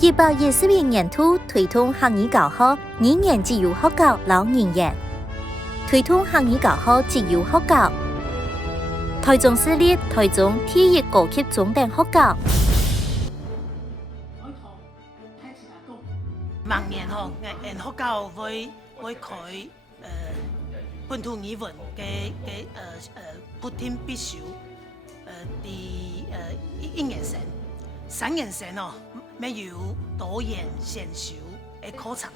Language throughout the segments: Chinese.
120年初推動客語教學，2年自由學教老2年，推動客語教學自由學教。台中市立台中體育高級中等學校。明年學校會開本土語文嘅不聽必修第1年生，3年生沒有多元選修嘅課程，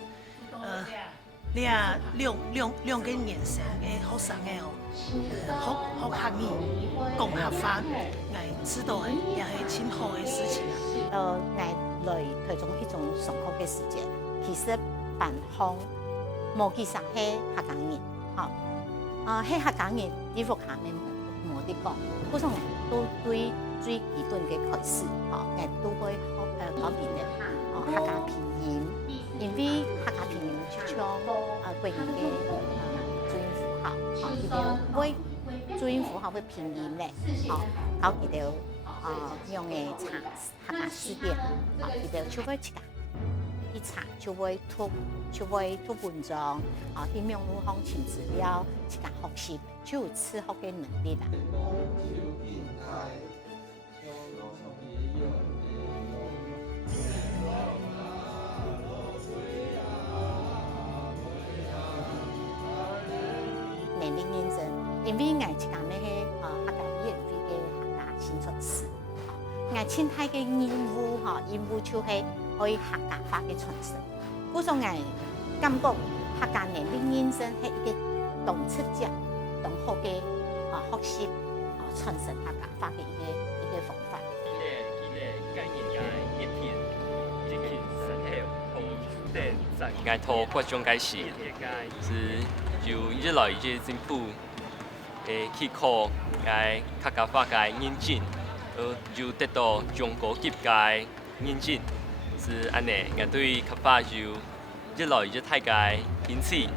你啊兩個年生嘅學生學客語共合法，我知道也係很好嘅事情啊。我來台中一種上課嘅時間，其實辦方冇其實係客家人，係客家人衣服下面冇啲講，嗰種都對最基本嘅開始，我都會講邊嘅客家拼音，因為客家拼音就像國語嘅注音符號，佢哋會注音符號會拼音咧，搞佢哋用嘅查客家字典，佢哋就會一查就會讀文章，去網絡上尋資料，自己學習就有自學嘅能力啦。年齡認證，因為我自己呢係客家語嘅客家新出詞，我親太嘅任務就係可以客家話嘅傳承。嗰種我感覺客家年齡認證係一個動出者、動學嘅學習傳承客家話嘅一個方法。我透過種介紹，是由日來嘅政府去考客家話嘅認證，就得到中國級嘅認證，是安尼。我對客家就日來越大嘅興趣，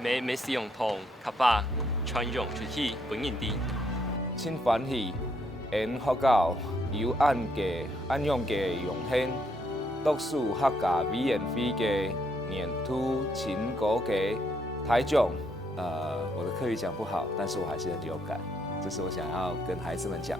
每使用同客家傳揚出去本人啲。真歡喜，因學校有按樣嘅用獻。讀書客家委員會嘅年度成果嘅台中，我的客語講不好，但是我還是很有感，這是我想要跟孩子們講。